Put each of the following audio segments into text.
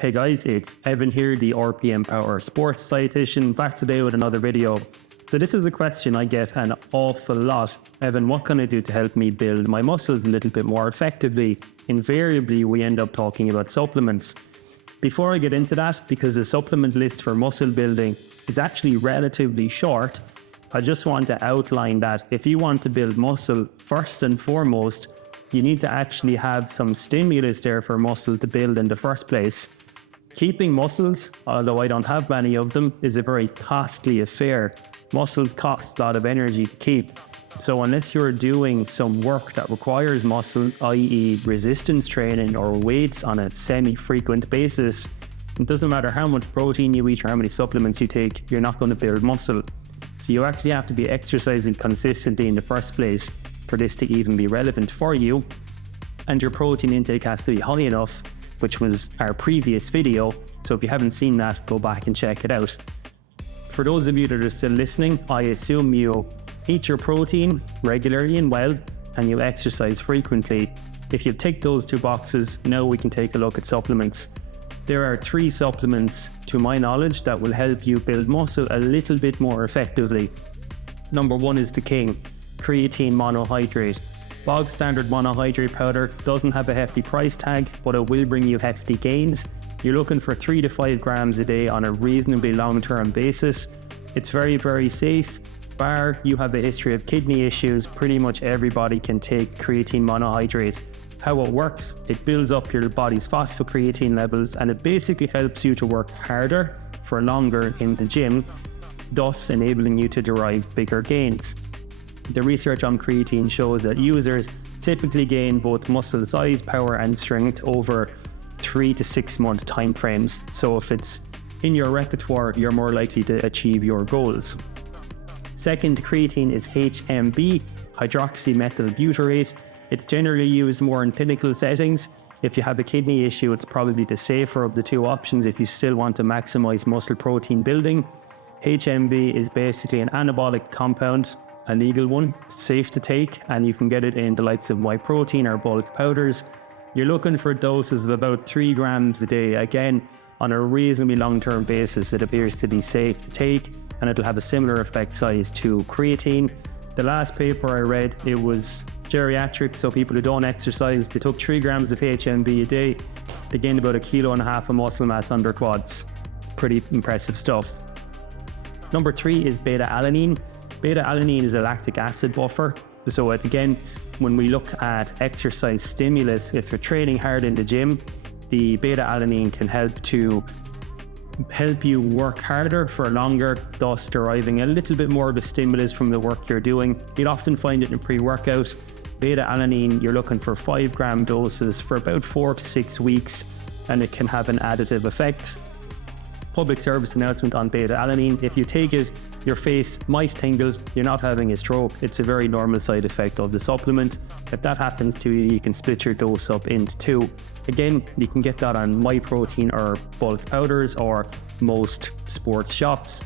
Hey guys, it's Evan here, the RPM Power Sports Dietitian, back today with another video. So this is a question I get an awful lot. Evan, what can I do to help me build my muscles a little bit more effectively? Invariably, we end up talking about supplements. Before I get into that, because the supplement list for muscle building is actually relatively short, I just want to outline that if you want to build muscle, first and foremost, you need to actually have some stimulus there for muscle to build in the first place. Keeping muscles, although I don't have many of them, is a very costly affair. Muscles cost a lot of energy to keep. So unless you're doing some work that requires muscles, i.e. resistance training or weights on a semi-frequent basis, it doesn't matter how much protein you eat or how many supplements you take, you're not going to build muscle. So you actually have to be exercising consistently in the first place for this to even be relevant for you. And your protein intake has to be high enough, which was our previous video. So if you haven't seen that, go back and check it out. For those of you that are still listening, I assume you eat your protein regularly and well, and you exercise frequently. If you tick those two boxes, now we can take a look at supplements. There are 3 supplements, to my knowledge, that will help you build muscle a little bit more effectively. Number 1 is the king, creatine monohydrate. Bog standard monohydrate powder doesn't have a hefty price tag, but it will bring you hefty gains. You're looking for 3 to 5 grams a day on a reasonably long-term basis. It's very, very safe. Bar you have a history of kidney issues, pretty much everybody can take creatine monohydrate. How it works, it builds up your body's phosphocreatine levels, and it basically helps you to work harder for longer in the gym, thus enabling you to derive bigger gains. The research on creatine shows that users typically gain both muscle size, power and strength over 3 to 6 month time frames. So if it's in your repertoire, you're more likely to achieve your goals. Second, creatine is HMB, hydroxymethylbutyrate. It's generally used more in clinical settings. If you have a kidney issue, it's probably the safer of the 2 options if you still want to maximize muscle protein building. HMB is basically an anabolic compound, a legal one, safe to take, and you can get it in the likes of MyProtein or bulk powders. You're looking for doses of about 3 grams a day. Again, on a reasonably long-term basis, it appears to be safe to take, and it'll have a similar effect size to creatine. The last paper I read, it was geriatrics, so people who don't exercise, they took 3 grams of HMB a day. They gained about 1.5 kilos of muscle mass on their quads. It's pretty impressive stuff. Number 3 is beta-alanine. Beta-alanine is a lactic acid buffer. So again, when we look at exercise stimulus, if you're training hard in the gym, the beta-alanine can help you work harder for longer, thus deriving a little bit more of a stimulus from the work you're doing. You'll often find it in pre-workout. Beta-alanine, you're looking for 5 gram doses for about 4 to 6 weeks, and it can have an additive effect. Public service announcement on beta-alanine: if you take it, your face might tingle. You're not having a stroke. It's a very normal side effect of the supplement. If that happens to you, you can split your dose up into 2. Again, you can get that on MyProtein or bulk powders or most sports shops.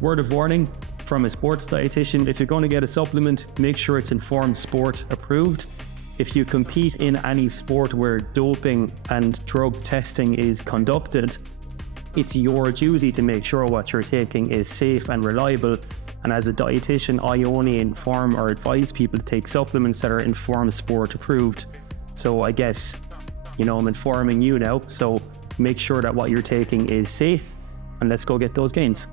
Word of warning from a sports dietitian: if you're going to get a supplement, make sure it's Informed Sport approved. If you compete in any sport where doping and drug testing is conducted, it's your duty to make sure what you're taking is safe and reliable. And as a dietitian, I only inform or advise people to take supplements that are Informed Sport approved. So I guess, I'm informing you now. So make sure that what you're taking is safe, and let's go get those gains.